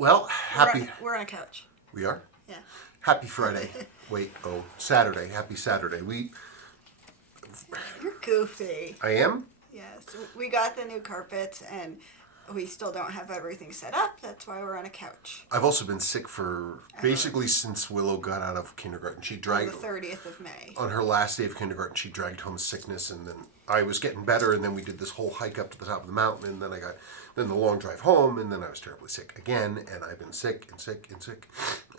Well, happy. We're on a couch. We are? Yeah. Happy Friday. Saturday. Happy Saturday. You're goofy. I am? Yes. We got the new carpets and we still don't have everything set up. That's why we're on a couch. I've also been sick for basically since Willow got out of kindergarten. She dragged... On the 30th of May. On her last day of kindergarten, she dragged home sickness, and then I was getting better, and then we did this whole hike up to the top of the mountain, and then then the long drive home, and then I was terribly sick again, and I've been sick and sick and sick,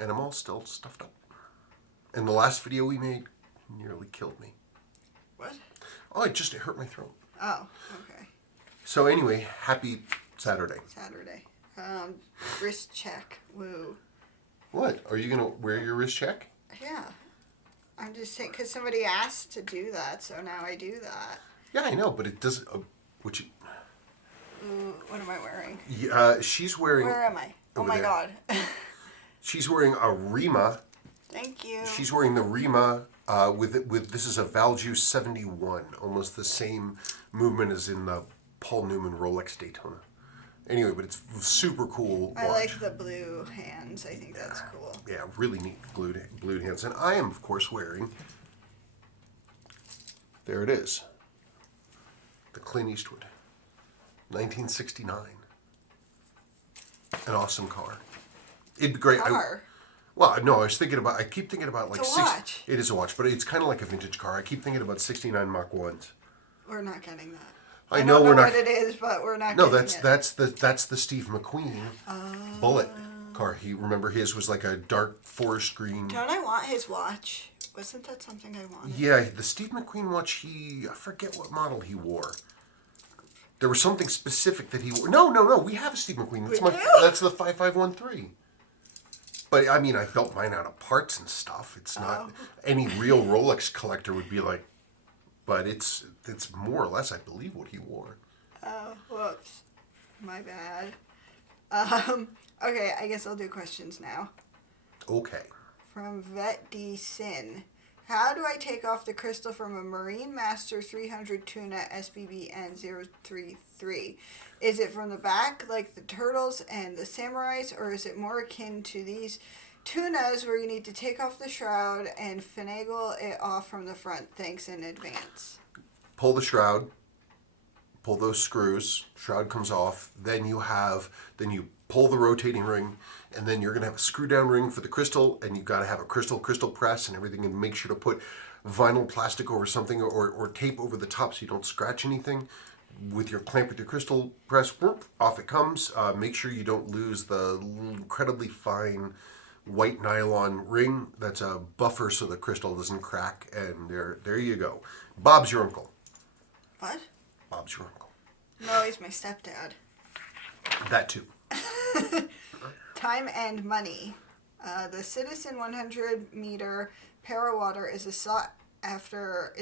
and I'm all still stuffed up. And the last video we made nearly killed me. What? Oh, it hurt my throat. Oh, okay. So anyway, happy Saturday. Wrist check. Woo. What? Are you going to wear your wrist check? Yeah. I'm just saying, because somebody asked to do that, so now I do that. Yeah, I know, but it doesn't... what am I wearing? She's wearing... Where am I? Oh my God. She's wearing a Rima. Thank you. She's wearing the Rima with this is a Valju 71, almost the same movement as in the Paul Newman Rolex Daytona. Anyway, but it's super cool watch. I like the blue hands. I think that's cool. Yeah, really neat blue hands. And I am, of course, wearing... There it is. The Clint Eastwood. 1969. An awesome car. It'd be great. Car? I keep thinking about like... It's a watch. It is a watch, but it's kind of like a vintage car. I keep thinking about 69 Mach 1s. We're not getting that. I know we're not. What it is, but we're not. No, getting that's the Steve McQueen Bullet car. Remember his was like a dark forest green. Don't I want his watch? Wasn't that something I wanted? Yeah, the Steve McQueen watch. I forget what model he wore. There was something specific that he wore. No. We have a Steve McQueen. That's the 5513. But I mean, I built mine out of parts and stuff. It's not any real Rolex collector would be like. But it's more or less, I believe, what he wore. Oh, whoops. My bad. Okay, I guess I'll do questions now. Okay. From Vet D. Sin. How do I take off the crystal from a Marine Master 300 Tuna SBBN 033? Is it from the back, like the turtles and the samurais, or is it more akin to these tunas where you need to take off the shroud and finagle it off from the front? Thanks in advance. Pull the shroud, pull those screws, shroud comes off, then you pull the rotating ring, and then you're going to have a screw down ring for the crystal, and you've got to have a crystal press and everything, and make sure to put vinyl plastic over something or tape over the top so you don't scratch anything. With your clamp with your crystal press, whoop, off it comes. Make sure you don't lose the incredibly fine white nylon ring. That's a buffer so the crystal doesn't crack, and there you go. Bob's your uncle. What? Bob's your uncle. No, he's my stepdad. That too. Time and money. The Citizen 100 meter Parawater is sought after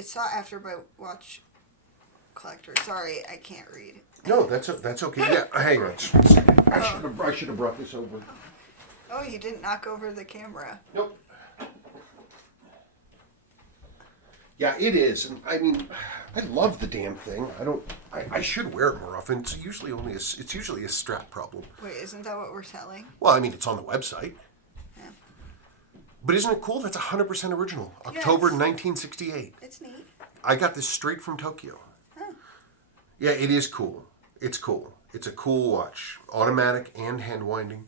by watch collectors. Sorry, I can't read. No, that's okay. Yeah, hang on. I should have brought this over. Oh, you didn't knock over the camera. Nope. Yeah, it is. And I mean, I love the damn thing. I should wear it more often. It's usually a strap problem. Wait, isn't that what we're selling? Well, I mean, it's on the website. Yeah. But isn't it cool? That's 100% original. Yes. October 1968. It's neat. I got this straight from Tokyo. Huh. Yeah, it is cool. It's cool. It's a cool watch. Automatic and hand winding.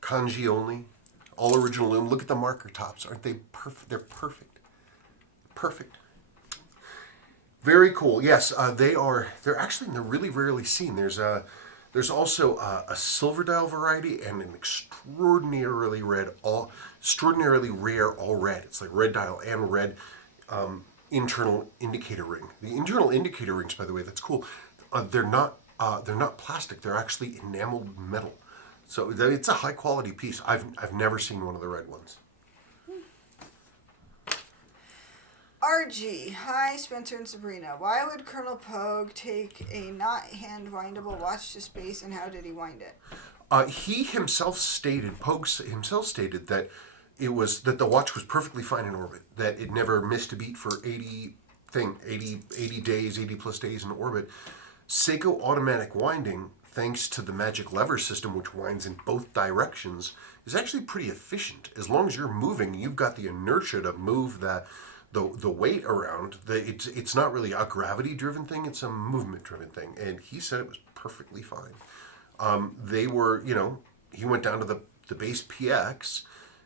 Kanji only. All original lume. Look at the marker tops. Aren't they perfect? They're perfect. Perfect. Very cool. Yes, they're really rarely seen. There's also a silver dial variety and an extraordinarily rare all red. It's like red dial and red internal indicator ring. The internal indicator rings, by the way, that's cool. They're not plastic. They're actually enameled metal. So it's a high quality piece. I've never seen one of the red ones. RG. Hi, Spencer and Sabrina. Why would Colonel Pogue take a not hand-windable watch to space, and how did he wind it? Pogue himself stated that that the watch was perfectly fine in orbit, that it never missed a beat for 80 days, 80 plus days in orbit. Seiko automatic winding thanks to the magic lever system, which winds in both directions, is actually pretty efficient. As long as you're moving, you've got the inertia to move the weight around. It's not really a gravity-driven thing, it's a movement-driven thing. And he said it was perfectly fine. They were, he went down to the base PX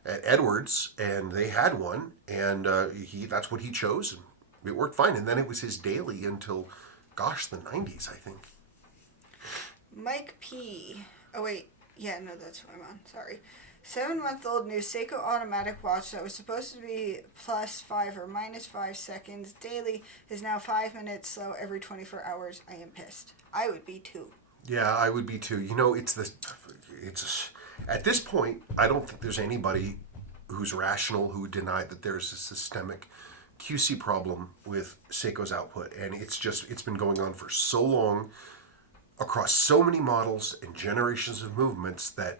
at Edwards, and they had one, and that's what he chose, and it worked fine. And then it was his daily until, gosh, the 90s, I think. Mike P. Oh, wait. Yeah, no, that's who I'm on. Sorry. 7-month-old new Seiko automatic watch that was supposed to be +5 or -5 seconds daily is now 5 minutes slow every 24 hours. I am pissed. I would be too. Yeah, I would be too. At this point, I don't think there's anybody who's rational who would deny that there's a systemic QC problem with Seiko's output, and it's been going on for so long across so many models and generations of movements that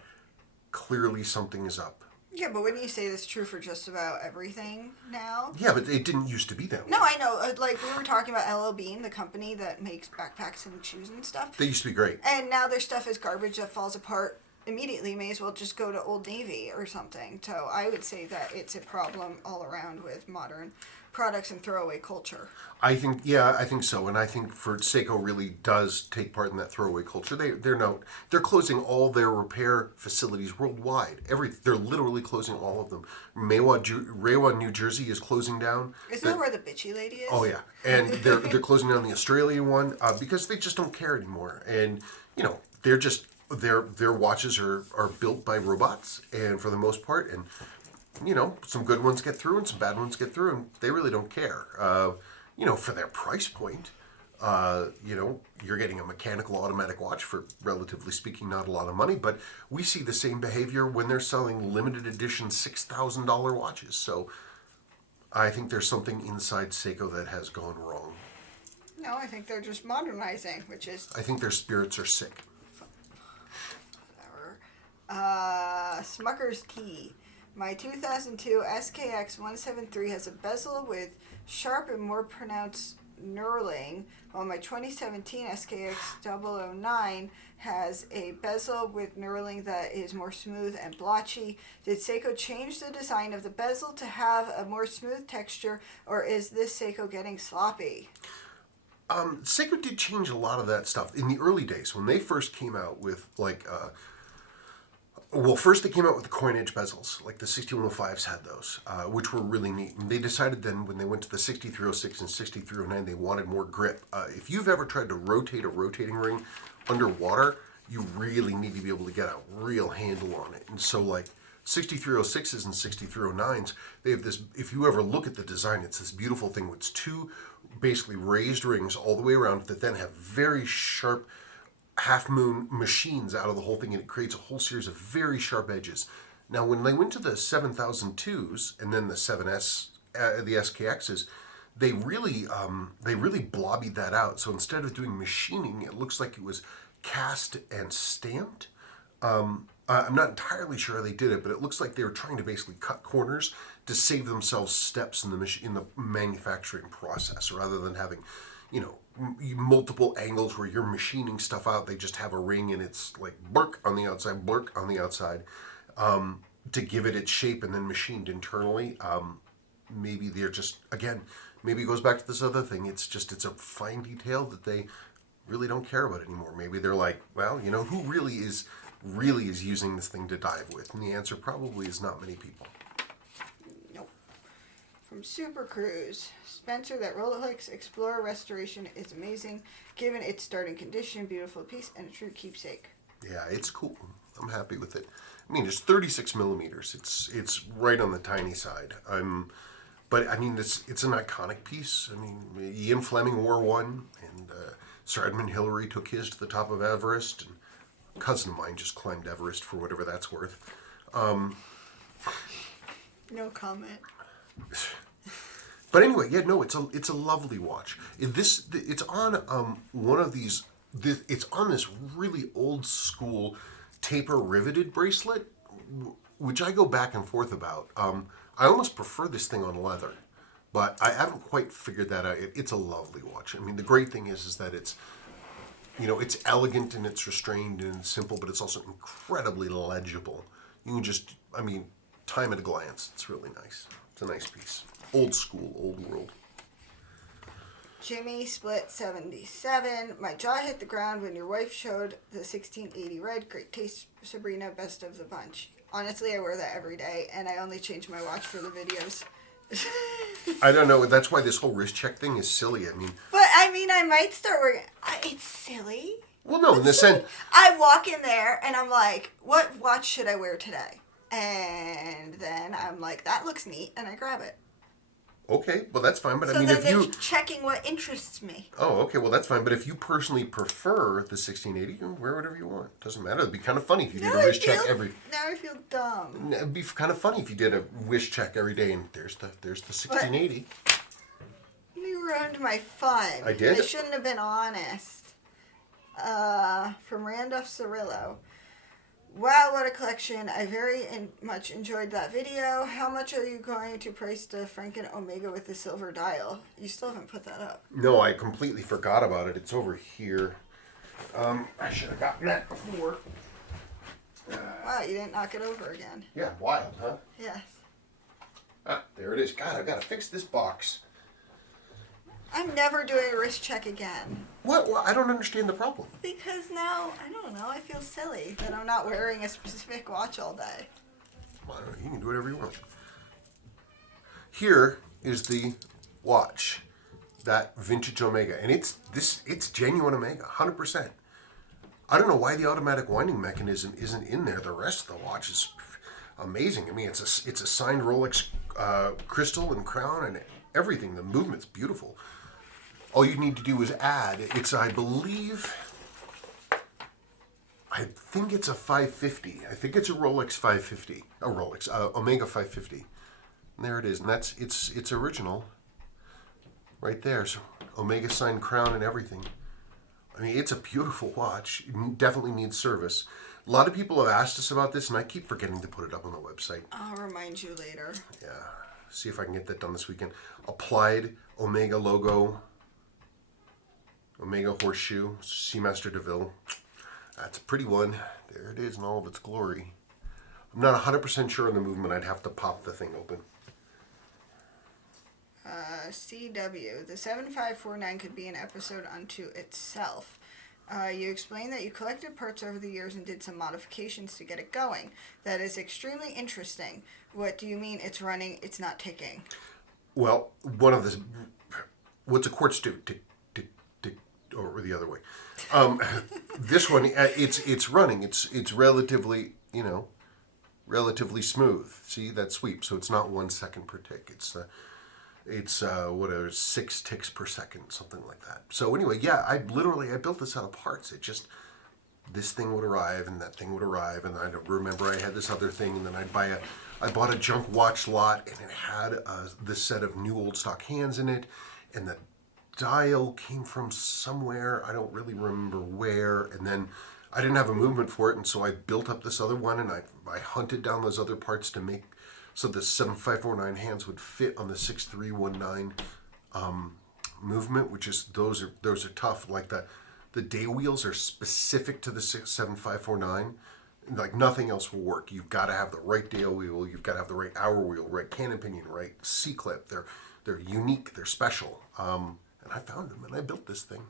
clearly something is up. Yeah, but wouldn't you say that's true for just about everything now? Yeah, but it didn't used to be that way. No, I know. Like, we were talking about LL Bean, the company that makes backpacks and shoes and stuff. They used to be great. And now their stuff is garbage that falls apart immediately. May as well just go to Old Navy or something. So I would say that it's a problem all around with modern products and throwaway culture. I think so, and I think Seiko really does take part in that throwaway culture. They're closing all their repair facilities worldwide. They're literally closing all of them. Reiwa, New Jersey is closing down. Isn't that where the bitchy lady is? Oh yeah, and they're closing down the Australian one because they just don't care anymore. And they're just their watches are built by robots, and for the most part, and some good ones get through and some bad ones get through, and they really don't care. For their price point, you're getting a mechanical automatic watch for, relatively speaking, not a lot of money, but we see the same behavior when they're selling limited edition $6,000 watches. So I think there's something inside Seiko that has gone wrong. No, I think they're just modernizing, which is... I think their spirits are sick. Smucker's Tea. My 2002 SKX 173 has a bezel with sharp and more pronounced knurling, while my 2017 SKX 009 has a bezel with knurling that is more smooth and blotchy. Did Seiko change the design of the bezel to have a more smooth texture, or is this Seiko getting sloppy? Seiko did change a lot of that stuff in the early days when they first came out with first they came out with the coin edge bezels, like the 6105s had those, which were really neat. And they decided then when they went to the 6306 and 6309, they wanted more grip. If you've ever tried to rotate a rotating ring underwater, you really need to be able to get a real handle on it. And so 6306s and 6309s, they have this, if you ever look at the design, it's this beautiful thing with two basically raised rings all the way around that then have very sharp half-moon machines out of the whole thing, and it creates a whole series of very sharp edges. Now, when they went to the 7002s and then the 7S, the SKXs, they really blobbied that out. So instead of doing machining, it looks like it was cast and stamped. I'm not entirely sure how they did it, but it looks like they were trying to basically cut corners to save themselves steps in the manufacturing process, rather than having, multiple angles where you're machining stuff out. They just have a ring and it's like blurk on the outside, blurk on the outside, to give it its shape, and then machined internally. Maybe they're just, again, maybe it goes back to this other thing. It's a fine detail that they really don't care about anymore. Maybe they're like, well, who really is using this thing to dive with? And the answer probably is not many people. Nope. From Super Cruise, Spencer, that Rolex Explorer restoration is amazing, given its starting condition, beautiful piece, and a true keepsake. Yeah, it's cool. I'm happy with it. I mean, it's 36 millimeters. It's right on the tiny side. But I mean, it's an iconic piece. I mean, Ian Fleming wore one, and Sir Edmund Hillary took his to the top of Everest, and a cousin of mine just climbed Everest for whatever that's worth. No comment. But anyway, yeah, no, it's a lovely watch. It's on one of these. It's on this really old school taper riveted bracelet, which I go back and forth about. I almost prefer this thing on leather, but I haven't quite figured that out. It's a lovely watch. I mean, the great thing is that It's elegant and it's restrained and it's simple, but it's also incredibly legible. You can just, time at a glance. It's really nice. It's a nice piece. Old school, old world. Jimmy Split 77. My jaw hit the ground when your wife showed the 1680 red. Great taste, Sabrina. Best of the bunch. Honestly, I wear that every day, and I only change my watch for the videos. I don't know. That's why this whole wrist check thing is silly. But I might start wearing. It's silly. Well, no, in the sense. I walk in there and I'm like, what watch should I wear today? And then I'm like, that looks neat, and I grab it. Okay, well that's fine, but so if then you they're checking what interests me. Oh, okay, well that's fine, but if you personally prefer the 1680, you can wear whatever you want. Doesn't matter. It'd be kind of funny if you did a wish check every. Now I feel dumb. It'd be kind of funny if you did a wish check every day, and there's the 1680. You ruined my fun. I did. I shouldn't have been honest. From Randolph Cirillo. Wow, what a collection. I very much enjoyed that video. How much are you going to price the Franken Omega with the silver dial? You still haven't put that up. No, I completely forgot about it. It's over here. I should have gotten that before. Wow, you didn't knock it over again. Yeah, wild, huh? Yes. Ah, there it is. God, I've got to fix this box. I'm never doing a wrist check again. What? Well, I don't understand the problem. Because now, I don't know, I feel silly that I'm not wearing a specific watch all day. Well, I don't know. You can do whatever you want. Here is the watch, that vintage Omega, and it's genuine Omega, 100%. I don't know why the automatic winding mechanism isn't in there. The rest of the watch is amazing. It's a signed Rolex crystal and crown and everything. The movement's beautiful. All you need to do is add. I think it's a 550. I think it's a Rolex 550. A Rolex Omega 550. And there it is, and it's original. Right there, so Omega signed crown and everything. It's a beautiful watch. It definitely needs service. A lot of people have asked us about this, and I keep forgetting to put it up on the website. I'll remind you later. Yeah, see if I can get that done this weekend. Applied Omega logo. Omega horseshoe, Seamaster DeVille. That's a pretty one. There it is in all of its glory. I'm not 100% sure on the movement. I'd have to pop the thing open. CW, the 7549 could be an episode unto itself. You explained that you collected parts over the years and did some modifications to get it going. That is extremely interesting. What do you mean it's running, it's not ticking? Well, what's a quartz do? Tick, tick, tick, or the other way. This one, it's running. It's relatively, relatively smooth. See, that sweep. So it's not 1 second per tick. It's 6 ticks per second, something like that. So anyway, yeah, I built this out of parts. This thing would arrive and that thing would arrive, and I'd remember I had this other thing, and then I bought a junk watch lot, and it had this set of new old stock hands in it, and the dial came from somewhere, I don't really remember where, and then I didn't have a movement for it, and so I built up this other one, and I hunted down those other parts to make so the 7549 hands would fit on the 6319 movement, which is those are tough. Like the day wheels are specific to the 7549. Like nothing else will work. You've got to have the right day wheel. You've got to have the right hour wheel, right cannon pinion, right C clip. They're unique. They're special. And I found them and I built this thing.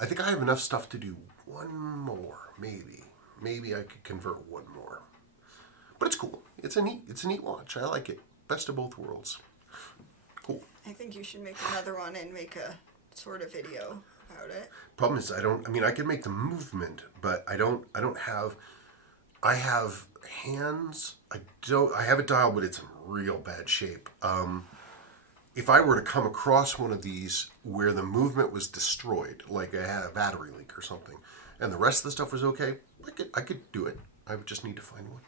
I think I have enough stuff to do one more, maybe. Maybe I could convert one more. But it's cool. It's a neat watch. I like it. Best of both worlds. Cool. I think you should make another one and make a sort of video about it. Problem is, I can make the movement, but I have hands. I have a dial, but it's in real bad shape. If I were to come across one of these where the movement was destroyed, like I had a battery leak or something, and the rest of the stuff was okay, I could do it. I would just need to find one.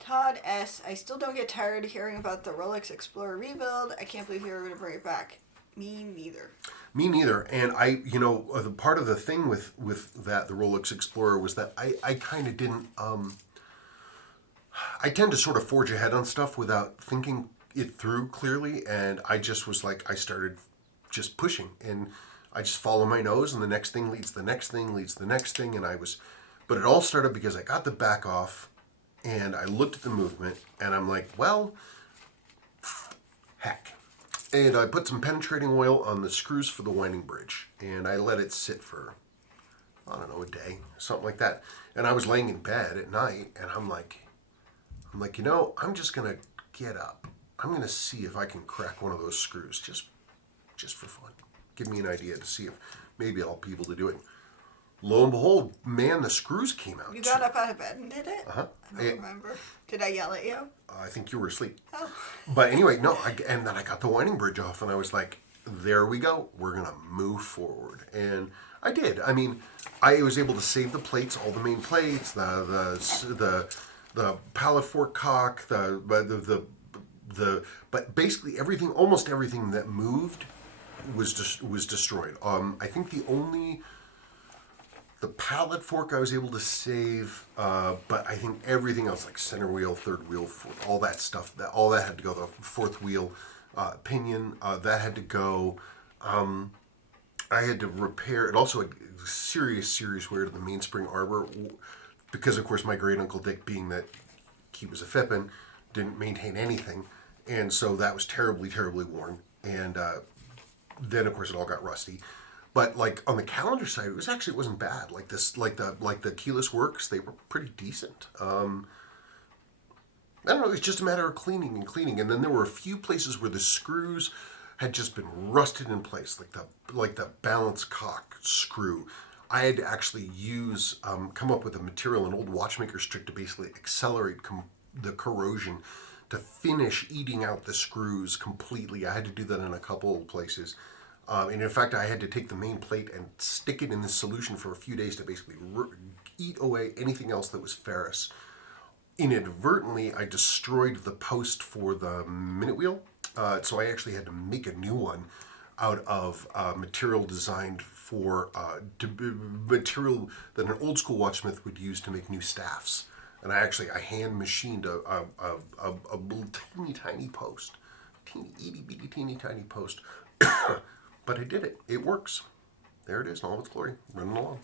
Todd S. I still don't get tired of hearing about the Rolex Explorer rebuild. I can't believe you were going to bring it back. Me neither. Me neither. And the part of the thing with that, the Rolex Explorer, was that I kind of didn't, I tend to sort of forge ahead on stuff without thinking it through clearly. And I just was like, I started just pushing. And I just follow my nose, and the next thing leads the next thing, leads the next thing, but it all started because I got the back off, and I looked at the movement, and I'm like, well, heck. And I put some penetrating oil on the screws for the winding bridge, and I let it sit for, I don't know, a day, something like that. And I was laying in bed at night, and I'm like, I'm just gonna get up. I'm gonna see if I can crack one of those screws, just for fun. Give me an idea to see if maybe I'll be able to do it. Lo and behold, man, the screws came out. You got up out of bed and did it? Uh-huh. I don't remember. Did I yell at you? I think you were asleep. Oh. But anyway, no, and then I got the winding bridge off, and I was like, there we go. We're going to move forward. And I did. I mean, I was able to save the plates, all the main plates, the pallet fork cock, but basically everything, almost everything that moved was destroyed. I think the pallet fork I was able to save, but I think everything else, like center wheel, third wheel, all that stuff, all that had to go. The fourth wheel pinion, that had to go. I had to repair it. Also, a serious wear to the mainspring arbor, because of course my great uncle Dick, being that he was a Fippin, didn't maintain anything, and so that was terribly worn. And then of course it all got rusty. But like on the calendar side, it wasn't bad. Like the keyless works, they were pretty decent. I don't know. It's just a matter of cleaning. And then there were a few places where the screws had just been rusted in place, like the balance cock screw. I had to actually come up with a material, an old watchmaker's trick, to basically accelerate the corrosion, to finish eating out the screws completely. I had to do that in a couple of places. And in fact, I had to take the main plate and stick it in the solution for a few days to basically eat away anything else that was ferrous. Inadvertently, I destroyed the post for the minute wheel, so I actually had to make a new one out of material designed for material that an old school watchsmith would use to make new staffs. And I hand machined a teeny tiny post, itty bitty teeny tiny post. But I did it. It works. There it is in all its glory, running along.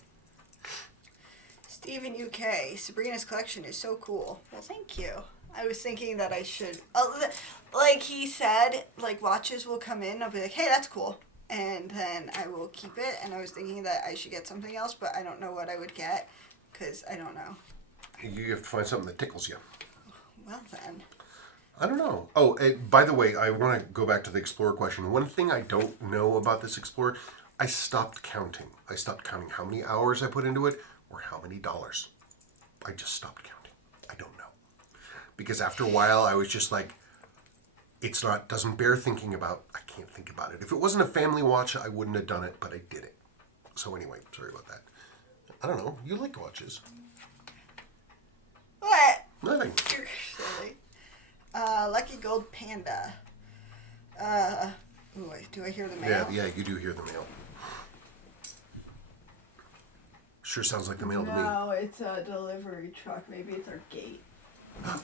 Steve in UK, Sabrina's collection is so cool. Well, thank you. I was thinking that I should, like he said, like watches will come in. I'll be like, hey, that's cool, and then I will keep it. And I was thinking that I should get something else, but I don't know what I would get because I don't know. You have to find something that tickles you. Well then. I don't know. Oh, by the way, I want to go back to the Explorer question. One thing I don't know about this Explorer, I stopped counting. I stopped counting how many hours I put into it or how many dollars. I just stopped counting. I don't know. Because after a while, I was just like, doesn't bear thinking about. I can't think about it. If it wasn't a family watch, I wouldn't have done it, but I did it. So anyway, sorry about that. I don't know. You like watches. What? Nothing. You're silly. Lucky Gold Panda. Do I hear the mail? Yeah, you do hear the mail. Sure sounds like the mail to me. No, it's a delivery truck. Maybe it's our gate.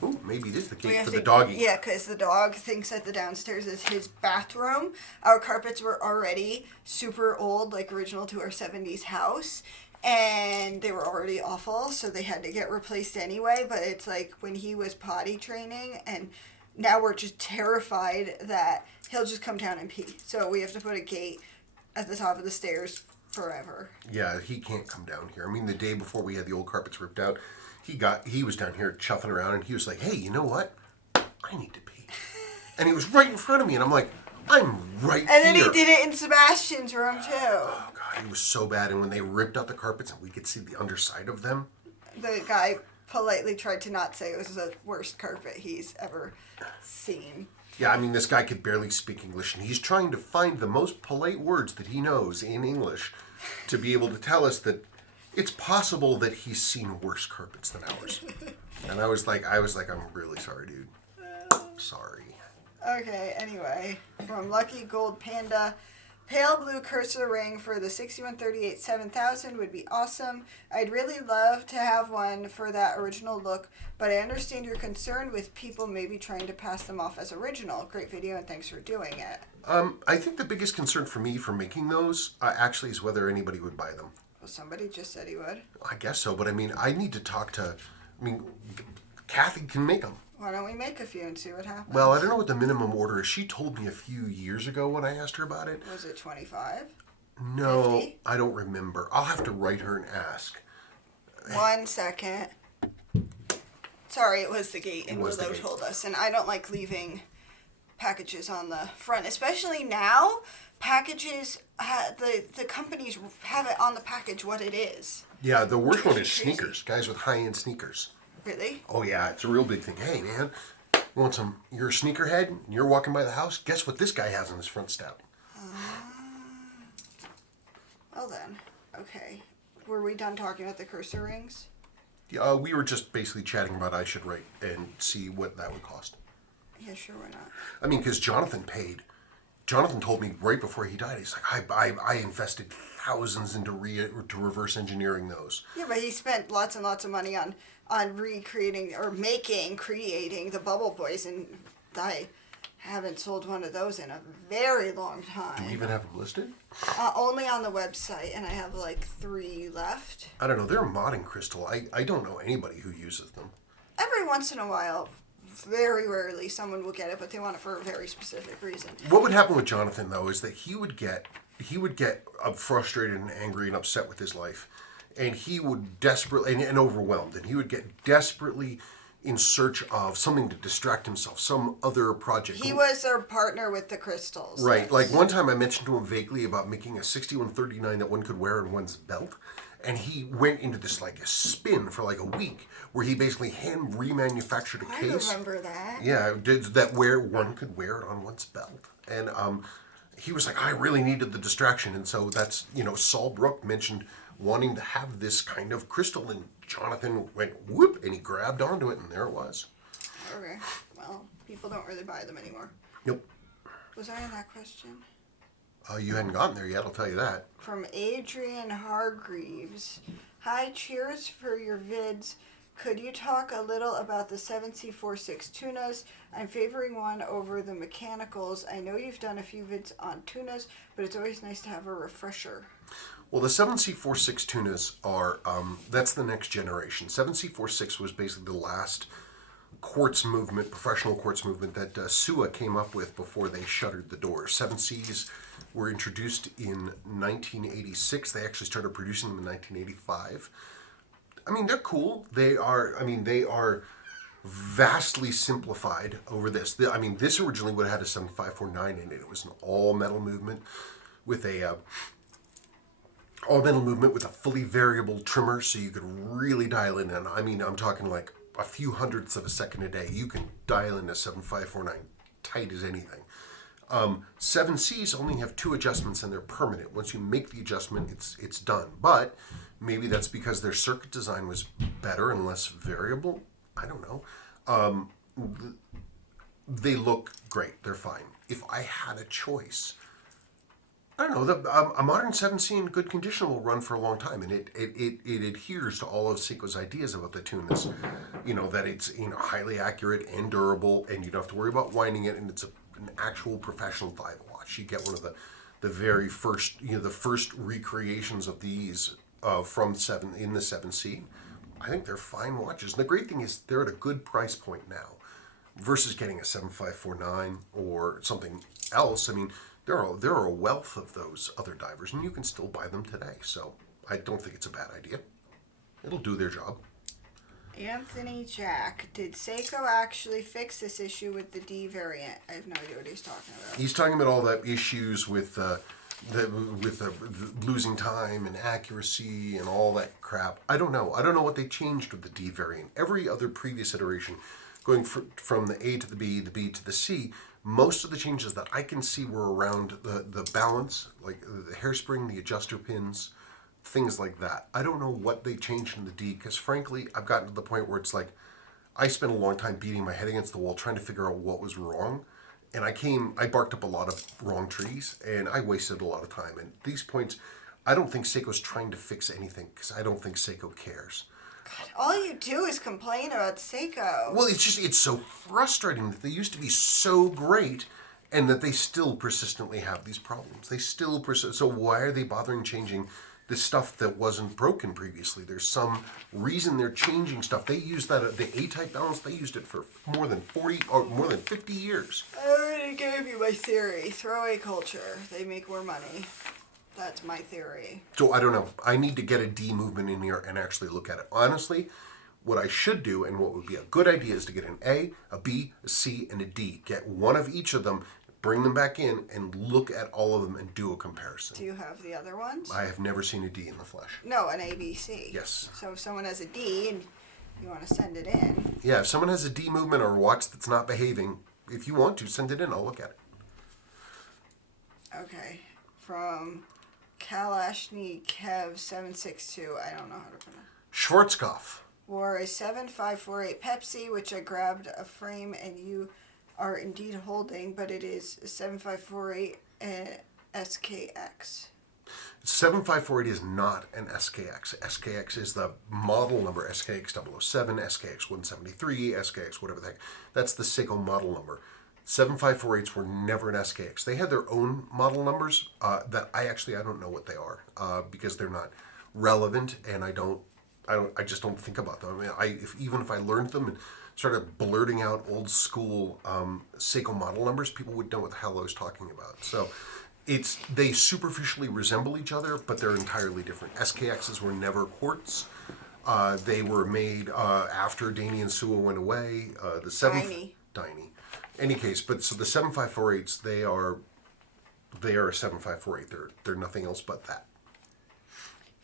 Oh, maybe it is the gate for the doggy. Yeah, because the dog thinks that the downstairs is his bathroom. Our carpets were already super old, like original to our 70s house. And they were already awful, so they had to get replaced anyway. But it's like when he was potty training, and now we're just terrified that he'll just come down and pee. So we have to put a gate at the top of the stairs forever. Yeah, he can't come down here. I mean, the day before we had the old carpets ripped out, he was down here chuffing around, and he was like, hey, you know what? I need to pee. And he was right in front of me, and I'm like, I'm right here. And then he did it in Sebastian's room, too. Oh, God, it was so bad. And when they ripped out the carpets and we could see the underside of them. The guy politely tried to not say it was the worst carpet he's ever seen. Yeah, I mean, this guy could barely speak English, and he's trying to find the most polite words that he knows in English to be able to tell us that it's possible that he's seen worse carpets than ours. And I was like, I'm really sorry, dude. Sorry. Okay, anyway, from Lucky Gold Panda, Pale blue cursor ring for the 6138 7000 would be awesome. I'd really love to have one for that original look, but I understand you're concerned with people maybe trying to pass them off as original. Great video and thanks for doing it. I think the biggest concern for me for making those actually is whether anybody would buy them. Well, somebody just said he would. I guess so, but I mean, I need to talk to. I mean, Kathy can make them. Why don't we make a few and see what happens? Well, I don't know what the minimum order is. She told me a few years ago when I asked her about it. Was it 25? No, 50? I don't remember. I'll have to write her and ask. 1 second. Sorry, it was the gate, and It was the Willow gate. told us. And I don't like leaving packages on the front, especially now. Packages, the companies have it on the package what it is. Yeah, the worst one is Crazy. sneakers. Guys with high-end sneakers. Really? Oh yeah, it's a real big thing. Hey man, you want some? You're a sneakerhead and you're walking by the house. Guess what this guy has on his front step? Well then, okay. Were we done talking about the cursor rings? We were just basically chatting about I should write and see what that would cost. Yeah, sure, why not? I mean, because Jonathan paid. Jonathan told me right before he died. He's like, I invested thousands into to reverse engineering those. Yeah, but he spent lots and lots of money on recreating or creating the Bubble Boys, and I haven't sold one of those in a very long time. Do we even have them listed? Only on the website, and I have like 3 left. I don't know. They're modding crystal. I don't know anybody who uses them. Every once in a while, very rarely, someone will get it, but they want it for a very specific reason. What would happen with Jonathan though is that he would get frustrated and angry and upset with his life, and he would desperately and overwhelmed, and he would get desperately in search of something to distract himself, some other project. He was our partner with the crystals. Right. yes. Like one time I mentioned to him vaguely about making a 6139 that one could wear in one's belt. And he went into this like a spin for like a week where he basically hand remanufactured a I case. remember that. Yeah, did that where one could wear it on one's belt. And he was like, I really needed the distraction. And so that's, Saul Brook mentioned wanting to have this kind of crystal. And Jonathan went whoop and he grabbed onto it and there it was. Okay. Well, people don't really buy them anymore. Nope. Was I on that question? You hadn't gotten there yet, I'll tell you that. From Adrian Hargreaves. Hi, cheers for your vids. Could you talk a little about the 7C46 tunas? I'm favoring one over the mechanicals. I know you've done a few vids on tunas, but it's always nice to have a refresher. Well, the 7C46 tunas are, that's the next generation. 7C46 was basically the last quartz movement, professional quartz movement that Sua came up with before they shuttered the doors. 7Cs were introduced in 1986. They actually started producing them in 1985. I mean, they're cool. They are vastly simplified over this. This originally would have had a 7549 in it. It was an all metal movement with a fully variable trimmer, so you could really dial in. And I'm talking like a few hundredths of a second a day. You can dial in a 7549 tight as anything. 7Cs only have 2 adjustments and they're permanent. Once you make the adjustment, it's done. But maybe that's because their circuit design was better and less variable. I don't know. They look great. They're fine. If I had a choice, I don't know. A modern 7C in good condition will run for a long time, and it adheres to all of Seiko's ideas about the tunas. That it's highly accurate and durable, and you don't have to worry about winding it, and it's an actual professional dive watch. You get one of the very first, the first recreations of these from the 7C. I think they're fine watches. And the great thing is they're at a good price point now, versus getting a 7549 or something else. There are a wealth of those other divers, and you can still buy them today. So I don't think it's a bad idea. It'll do their job. Anthony Jack, did Seiko actually fix this issue with the D variant? I have no idea what he's talking about. He's talking about all the issues with the losing time and accuracy and all that crap. I don't know. I don't know what they changed with the D variant. Every other previous iteration, going from the A to the B to the C, most of the changes that I can see were around the balance, like the hairspring, the adjuster pins, things like that. I don't know what they changed in the D, because frankly, I've gotten to the point where it's like, I spent a long time beating my head against the wall trying to figure out what was wrong, and I barked up a lot of wrong trees, and I wasted a lot of time. And at these points, I don't think Seiko's trying to fix anything, because I don't think Seiko cares. All you do is complain about Seiko. Well, it's so frustrating that they used to be so great, and that they still persistently have these problems. They still persist. So why are they bothering changing the stuff that wasn't broken previously? There's some reason they're changing stuff. They used that the A-type balance. They used it for more than 40 or more than 50 years. I already gave you my theory. Throwaway culture. They make more money. That's my theory. So I don't know. I need to get a D movement in here and actually look at it. Honestly, what I should do, and what would be a good idea, is to get an A, a B, a C, and a D. Get one of each of them, bring them back in, and look at all of them and do a comparison. Do you have the other ones? I have never seen a D in the flesh. No, an A, B, C. Yes. So if someone has a D and you want to send it in. Yeah, if someone has a D movement or a watch that's not behaving, if you want to, send it in. I'll look at it. Okay. From Kalashni Kev 762. I don't know how to pronounce. Schwarzkopf. Wore a 7548 Pepsi, which I grabbed a frame and you are indeed holding, but it is 7548 SKX. 7548 is not an SKX. SKX is the model number, SKX 007, SKX 173, SKX whatever the heck. That's the Seiko model number. 7548s were never an SKX. They had their own model numbers that I don't know what they are because they're not relevant, and I just don't think about them. I mean, even if I learned them and started blurting out old school Seiko model numbers, people would know what the hell I was talking about. So they superficially resemble each other, but they're entirely different. SKXs were never quartz. They were made after Dani and Sua went away. Dini. Any case, but so the 7548s, they are a 7548. They're nothing else but that.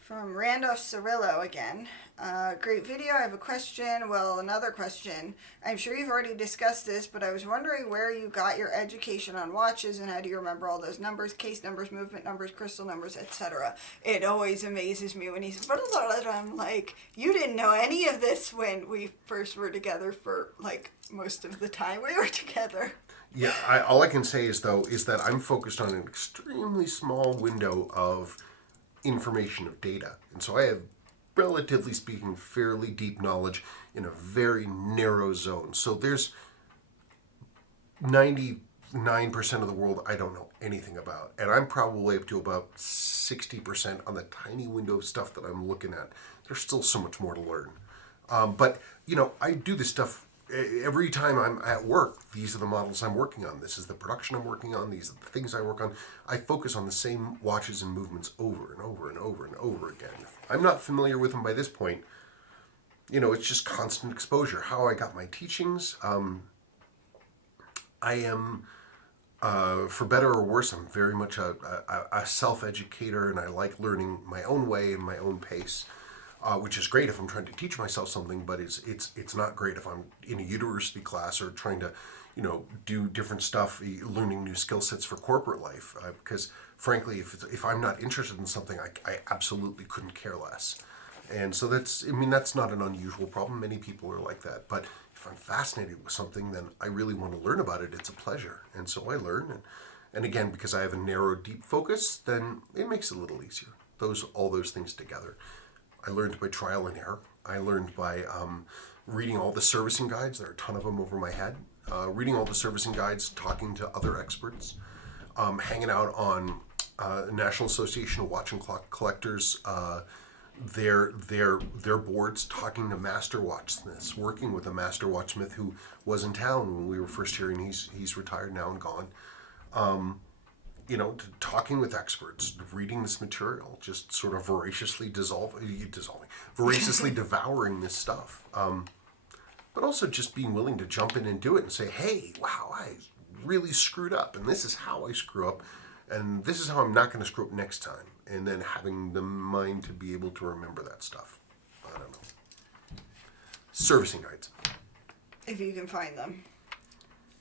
From Randolph Cirillo again. Great video. I have a question. Well, another question. I'm sure you've already discussed this, but I was wondering where you got your education on watches and how do you remember all those numbers, case numbers, movement numbers, crystal numbers, etc. It always amazes me when he's blah, blah, blah, blah. I'm like, you didn't know any of this when we first were together for like most of the time we were together. Yeah, all I can say is that I'm focused on an extremely small window of information, of data, and so I have, relatively speaking, fairly deep knowledge in a very narrow zone. So there's 99% of the world I don't know anything about, and I'm probably up to about 60% on the tiny window of stuff that I'm looking at. There's still so much more to learn, but I do this stuff every time I'm at work. These are the models I'm working on. This is the production I'm working on. These are the things I work on. I focus on the same watches and movements over and over and over and over again. If I'm not familiar with them by this point, it's just constant exposure. How I got my teachings, I am, for better or worse, I'm very much a self-educator, and I like learning my own way and my own pace. Which is great if I'm trying to teach myself something, but it's not great if I'm in a university class or trying to, do different stuff, learning new skill sets for corporate life. Because frankly, if I'm not interested in something, I absolutely couldn't care less. And so that's not an unusual problem. Many people are like that. But if I'm fascinated with something, then I really want to learn about it. It's a pleasure. And so I learn. And again, because I have a narrow, deep focus, then it makes it a little easier. All those things together. I learned by trial and error. I learned by reading all the servicing guides. There are a ton of them over my head. Reading all the servicing guides, talking to other experts, hanging out on National Association of Watch and Clock Collectors, their boards, talking to master watchsmiths, working with a master watchsmith who was in town when we were first here, and he's retired now and gone. Talking with experts, reading this material, just sort of voraciously voraciously devouring this stuff. But also just being willing to jump in and do it and say, hey, wow, I really screwed up, and this is how I screw up, and this is how I'm not going to screw up next time. And then having the mind to be able to remember that stuff. I don't know. Servicing guides. If you can find them.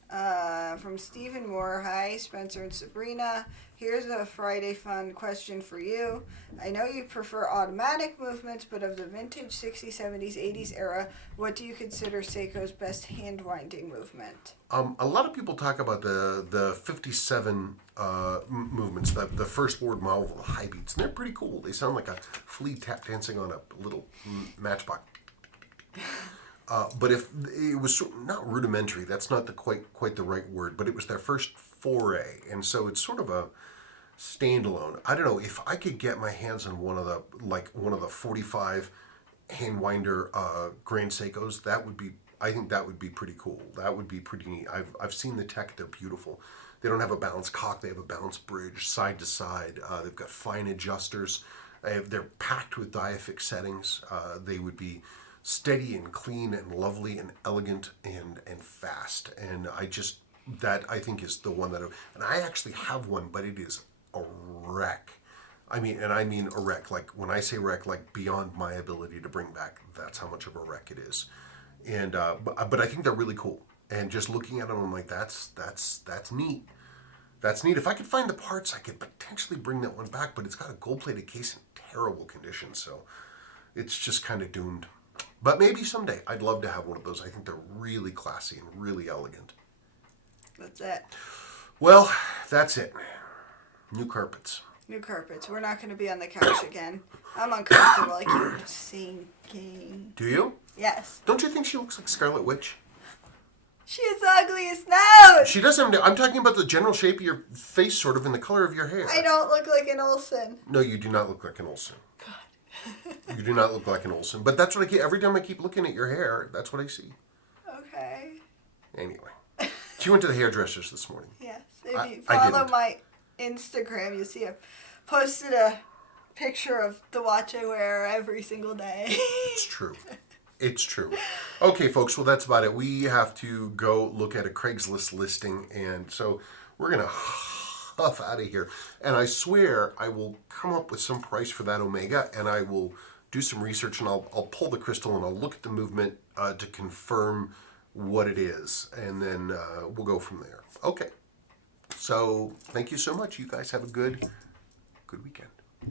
From Stephen Moore. Hi, Spencer and Sabrina. Here's a Friday fun question for you. I know you prefer automatic movements, but of the vintage 60s, 70s, 80s era, what do you consider Seiko's best hand winding movement? A lot of people talk about the 57 movements, the first word model of the high beats, and they're pretty cool. They sound like a flea tap dancing on a little matchbox. But if it was not rudimentary, that's not the quite the right word, but it was their first foray, and so it's sort of a standalone. I don't know if I could get my hands on one of the 45 hand winder Grand Seikos. That would be. I think that would be pretty cool. That would be pretty neat. I've seen the tech. They're beautiful. They don't have a balanced cock. They have a balanced bridge, side to side. They've got fine adjusters. They're packed with diaphic settings. They would be steady and clean and lovely and elegant and fast. And I think is the one and I actually have one, but it is a wreck. I mean a wreck. Like when I say wreck, like beyond my ability to bring back. That's how much of a wreck it is. And but I think they're really cool. And just looking at them, I'm like, that's neat. That's neat. If I could find the parts, I could potentially bring that one back. But it's got a gold-plated case in terrible condition, so it's just kind of doomed. But maybe someday I'd love to have one of those. I think they're really classy and really elegant. That's it. Well, that's it. New carpets. New carpets. We're not going to be on the couch again. I'm uncomfortable. I keep sinking. Do you? Yes. Don't you think she looks like Scarlet Witch? She is the ugliest nose. She does have. I'm talking about the general shape of your face, sort of, and the color of your hair. I don't look like an Olsen. No, you do not look like an Olsen. God. You do not look like an Olsen. But that's what I keep. Every time I keep looking at your hair, that's what I see. Okay. Anyway, she went to the hairdressers this morning. Yes. If you I follow didn't. my Instagram, you'll see I posted a picture of the watch I wear every single day. It's true. It's true. Okay, folks. Well, that's about it. We have to go look at a Craigslist listing, and so we're gonna huff out of here. And I swear I will come up with some price for that Omega, and I will do some research, and I'll pull the crystal and I'll look at the movement to confirm what it is, and then we'll go from there. Okay. So thank you so much. You guys have a good weekend.